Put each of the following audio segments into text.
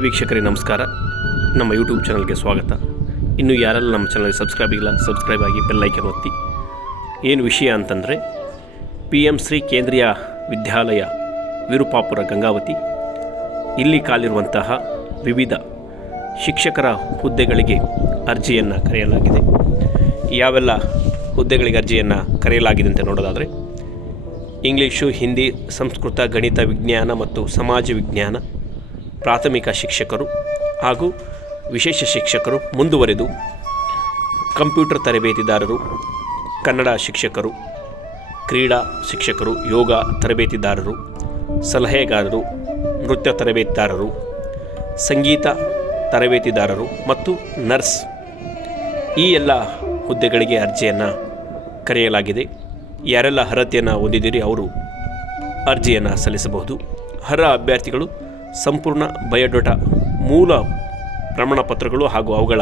ವೀಕ್ಷಕರಿಗೆ ನಮಸ್ಕಾರ. ನಮ್ಮ ಯೂಟ್ಯೂಬ್ ಚಾನಲ್ಗೆ ಸ್ವಾಗತ. ಇನ್ನು ಯಾರೆಲ್ಲ ನಮ್ಮ ಚಾನಲ್ಗೆ ಸಬ್ಸ್ಕ್ರೈಬ್ ಇಲ್ಲ ಸಬ್ಸ್ಕ್ರೈಬ್ ಆಗಿ ಬೆಲ್ಲೈಕನ್ ಒತ್ತಿ. ಏನು ವಿಷಯ ಅಂತಂದರೆ ಪಿ ಎಂ ಶ್ರೀ ಕೇಂದ್ರೀಯ ವಿದ್ಯಾಲಯ ವಿರುಪಾಪುರ ಗಂಗಾವತಿ ಇಲ್ಲಿ ಕಾಲಿರುವಂತಹ ವಿವಿಧ ಶಿಕ್ಷಕರ ಹುದ್ದೆಗಳಿಗೆ ಅರ್ಜಿಯನ್ನು ಕರೆಯಲಾಗಿದೆ. ಯಾವೆಲ್ಲ ಹುದ್ದೆಗಳಿಗೆ ಅರ್ಜಿಯನ್ನು ಕರೆಯಲಾಗಿದೆ ಅಂತ ನೋಡೋದಾದರೆ, ಇಂಗ್ಲೀಷು, ಹಿಂದಿ, ಸಂಸ್ಕೃತ, ಗಣಿತ ವಿಜ್ಞಾನ ಮತ್ತು ಸಮಾಜ ವಿಜ್ಞಾನ ಪ್ರಾಥಮಿಕ ಶಿಕ್ಷಕರು ಹಾಗೂ ವಿಶೇಷ ಶಿಕ್ಷಕರು ಮುಂದುವರೆದು ಕಂಪ್ಯೂಟರ್ ತರಬೇತಿದಾರರು, ಕನ್ನಡ ಶಿಕ್ಷಕರು, ಕ್ರೀಡಾ ಶಿಕ್ಷಕರು, ಯೋಗ ತರಬೇತಿದಾರರು, ಸಲಹೆಗಾರರು, ನೃತ್ಯ ತರಬೇತಿದಾರರು, ಸಂಗೀತ ತರಬೇತಿದಾರರು ಮತ್ತು ನರ್ಸ್. ಈ ಎಲ್ಲ ಹುದ್ದೆಗಳಿಗೆ ಅರ್ಜಿಯನ್ನು ಕರೆಯಲಾಗಿದೆ. ಯಾರೆಲ್ಲ ಅರ್ಹತೆಯನ್ನು ಹೊಂದಿದ್ದೀರಿ ಅವರು ಅರ್ಜಿಯನ್ನು ಸಲ್ಲಿಸಬಹುದು. ಅರ್ಹ ಅಭ್ಯರ್ಥಿಗಳು ಸಂಪೂರ್ಣ ಬಯೋಡೇಟಾ ಮೂಲ ಪ್ರಮಾಣ ಪತ್ರಗಳು ಹಾಗೂ ಅವುಗಳ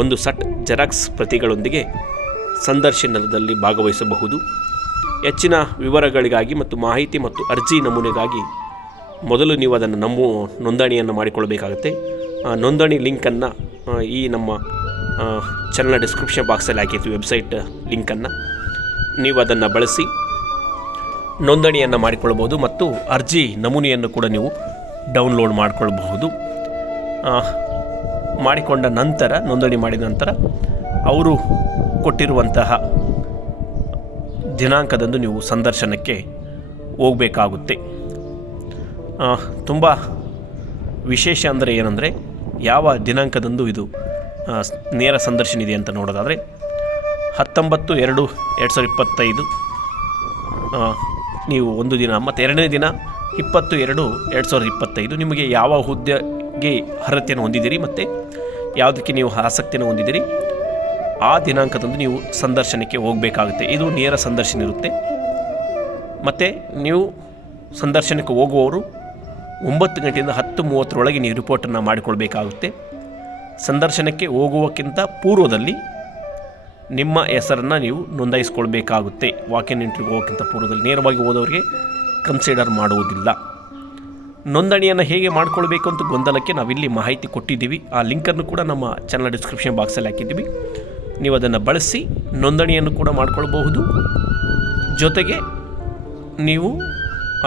ಒಂದು ಸಟ್ ಜೆರಾಕ್ಸ್ ಪ್ರತಿಗಳೊಂದಿಗೆ ಸಂದರ್ಶನದಲ್ಲಿ ಭಾಗವಹಿಸಬಹುದು. ಹೆಚ್ಚಿನ ವಿವರಗಳಿಗಾಗಿ ಮತ್ತು ಮಾಹಿತಿ ಮತ್ತು ಅರ್ಜಿ ನಮೂನೆಗಾಗಿ ಮೊದಲು ನೀವು ಅದನ್ನು ನಮ್ಮ ನೋಂದಣಿಯನ್ನು ಮಾಡಿಕೊಳ್ಳಬೇಕಾಗುತ್ತೆ. ಆ ನೋಂದಣಿ ಲಿಂಕನ್ನು ಈ ನಮ್ಮ ಚಾನಲ್ನ ಡಿಸ್ಕ್ರಿಪ್ಷನ್ ಬಾಕ್ಸಲ್ಲಿ ಹಾಕಿರ್ತೀವಿ ವೆಬ್ಸೈಟ್ ಲಿಂಕನ್ನು ನೀವು ಅದನ್ನು ಬಳಸಿ ನೋಂದಣಿಯನ್ನು ಮಾಡಿಕೊಳ್ಳಬಹುದು ಮತ್ತು ಅರ್ಜಿ ನಮೂನೆಯನ್ನು ಕೂಡ ನೀವು ಡೌನ್ಲೋಡ್ ಮಾಡಿಕೊಳ್ಬಹುದು. ಮಾಡಿಕೊಂಡ ನಂತರ, ನೋಂದಣಿ ಮಾಡಿದ ನಂತರ, ಅವರು ಕೊಟ್ಟಿರುವಂತಹ ದಿನಾಂಕದಂದು ನೀವು ಸಂದರ್ಶನಕ್ಕೆ ಹೋಗಬೇಕಾಗುತ್ತೆ. ತುಂಬ ವಿಶೇಷ ಅಂದರೆ ಏನಂದರೆ, ಯಾವ ದಿನಾಂಕದಂದು ಇದು ನೇರ ಸಂದರ್ಶನ ಇದೆ ಅಂತ ನೋಡೋದಾದರೆ, ಹತ್ತೊಂಬತ್ತು ಎರಡು ಎರಡು ಸಾವಿರದ ಇಪ್ಪತ್ತೈದು ನೀವು ಒಂದು ದಿನ, ಮತ್ತು ಎರಡನೇ ದಿನ ಇಪ್ಪತ್ತು ಎರಡು ಎರಡು ಸಾವಿರದ ಇಪ್ಪತ್ತೈದು. ನಿಮಗೆ ಯಾವ ಹುದ್ದೆಗೆ ಅರ್ಹತೆಯನ್ನು ಹೊಂದಿದ್ದೀರಿ ಮತ್ತು ಯಾವುದಕ್ಕೆ ನೀವು ಆಸಕ್ತಿಯನ್ನು ಹೊಂದಿದ್ದೀರಿ? ಆ ದಿನಾಂಕದಂದು ನೀವು ಸಂದರ್ಶನಕ್ಕೆ ಹೋಗಬೇಕಾಗುತ್ತೆ. ಇದು ನೇರ ಸಂದರ್ಶನ ಇರುತ್ತೆ. ಮತ್ತು ನೀವು ಸಂದರ್ಶನಕ್ಕೆ ಹೋಗುವವರು ಒಂಬತ್ತು ಗಂಟೆಯಿಂದ ಹತ್ತು ಮೂವತ್ತರೊಳಗೆ ನೀವು ರಿಪೋರ್ಟನ್ನು ಮಾಡಿಕೊಳ್ಬೇಕಾಗುತ್ತೆ. ಸಂದರ್ಶನಕ್ಕೆ ಹೋಗುವಕ್ಕಿಂತ ಪೂರ್ವದಲ್ಲಿ ನಿಮ್ಮ ಹೆಸರನ್ನು ನೀವು ನೋಂದಾಯಿಸ್ಕೊಳ್ಬೇಕಾಗುತ್ತೆ. ವಾಕಿನ್ ಇಂಟ್ರಿಗೆ ಹೋಗೋಕ್ಕಿಂತ ಪೂರ್ವದಲ್ಲಿ ನೇರವಾಗಿ ಹೋದವರಿಗೆ ಕನ್ಸಿಡರ್ ಮಾಡುವುದಿಲ್ಲ. ನೋಂದಣಿಯನ್ನು ಹೇಗೆ ಮಾಡ್ಕೊಳ್ಬೇಕು ಅಂತ ಗೊಂದಲಕ್ಕೆ ನಾವಿಲ್ಲಿ ಮಾಹಿತಿ ಕೊಟ್ಟಿದ್ದೀವಿ. ಆ ಲಿಂಕನ್ನು ಕೂಡ ನಮ್ಮ ಚಾನಲ್ ಡಿಸ್ಕ್ರಿಪ್ಷನ್ ಬಾಕ್ಸಲ್ಲಿ ಹಾಕಿದ್ದೀವಿ. ನೀವು ಅದನ್ನು ಬಳಸಿ ನೋಂದಣಿಯನ್ನು ಕೂಡ ಮಾಡಿಕೊಳ್ಬಹುದು. ಜೊತೆಗೆ ನೀವು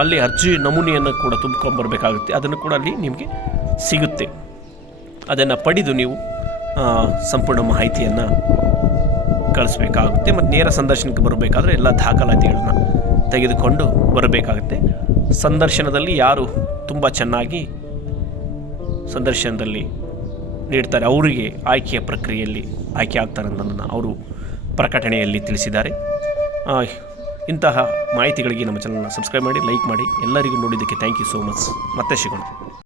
ಅಲ್ಲಿ ಅರ್ಜಿ ನಮೂನೆಯನ್ನು ಕೂಡ ತುಂಬ್ಕೊಂಬರ್ಬೇಕಾಗುತ್ತೆ ಅದನ್ನು ಕೂಡ ಅಲ್ಲಿ ನಿಮಗೆ ಸಿಗುತ್ತೆ. ಅದನ್ನು ಪಡೆದು ನೀವು ಸಂಪೂರ್ಣ ಮಾಹಿತಿಯನ್ನು ಕಳಿಸ್ಬೇಕಾಗುತ್ತೆ. ಮತ್ತು ನೇರ ಸಂದರ್ಶನಕ್ಕೆ ಬರಬೇಕಾದ್ರೆ ಎಲ್ಲ ದಾಖಲಾತಿಗಳನ್ನ ತೆಗೆದುಕೊಂಡು ಬರಬೇಕಾಗುತ್ತೆ. ಸಂದರ್ಶನದಲ್ಲಿ ಯಾರು ತುಂಬ ಚೆನ್ನಾಗಿ ಸಂದರ್ಶನದಲ್ಲಿ ನೀಡ್ತಾರೆ, ಅವರಿಗೆ ಆಯ್ಕೆಯ ಪ್ರಕ್ರಿಯೆಯಲ್ಲಿ ಆಯ್ಕೆ ಆಗ್ತಾರೆ ಅನ್ನೋದನ್ನು ಅವರು ಪ್ರಕಟಣೆಯಲ್ಲಿ ತಿಳಿಸಿದ್ದಾರೆ. ಇಂತಹ ಮಾಹಿತಿಗಳಿಗೆ ನಮ್ಮ ಚಾನಲ್ನ ಸಬ್ಸ್ಕ್ರೈಬ್ ಮಾಡಿ ಲೈಕ್ ಮಾಡಿ, ಎಲ್ಲರಿಗೂ ನೋಡಿದ್ದಕ್ಕೆ ಥ್ಯಾಂಕ್ ಯು ಸೋ ಮಚ್ ಮತ್ತೆ ಸಿಗೋಣ.